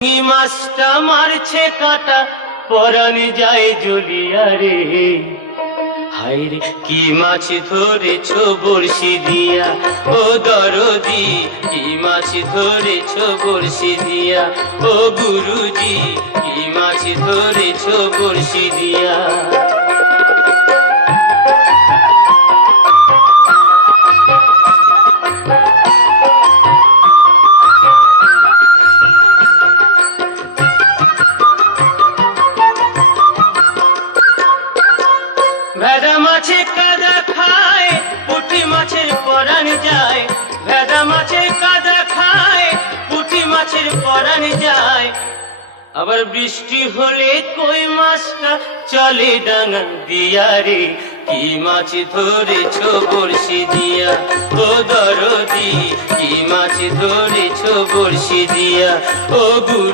কি মাছটা মারছে কাটা পরাণ যায় জ্বলিয়া রে। হায়রে কি মাছ ধরেছ বড়শি দিয়া ও দরদি, কি মাছ ধরেছ বড়শি দিয়া ও গুরুজি, কি মাছ ধরেছ বড়শি দিয়া। ভেদা মাছে কাদা খায়, পুঁটি মাছের পরাণ যায়। ভেদা মাছে কাদা খায়, পুঁটি মাছের পরাণ যায়। আবার বৃষ্টি হলে কই মাছটা চলে ডাঙা দিয়া রে। কি মাছ ধরেছ বড়শি দিয়া ও দরদি, কি মাছ ধরেছ বড়শি দিয়া ও গুরু।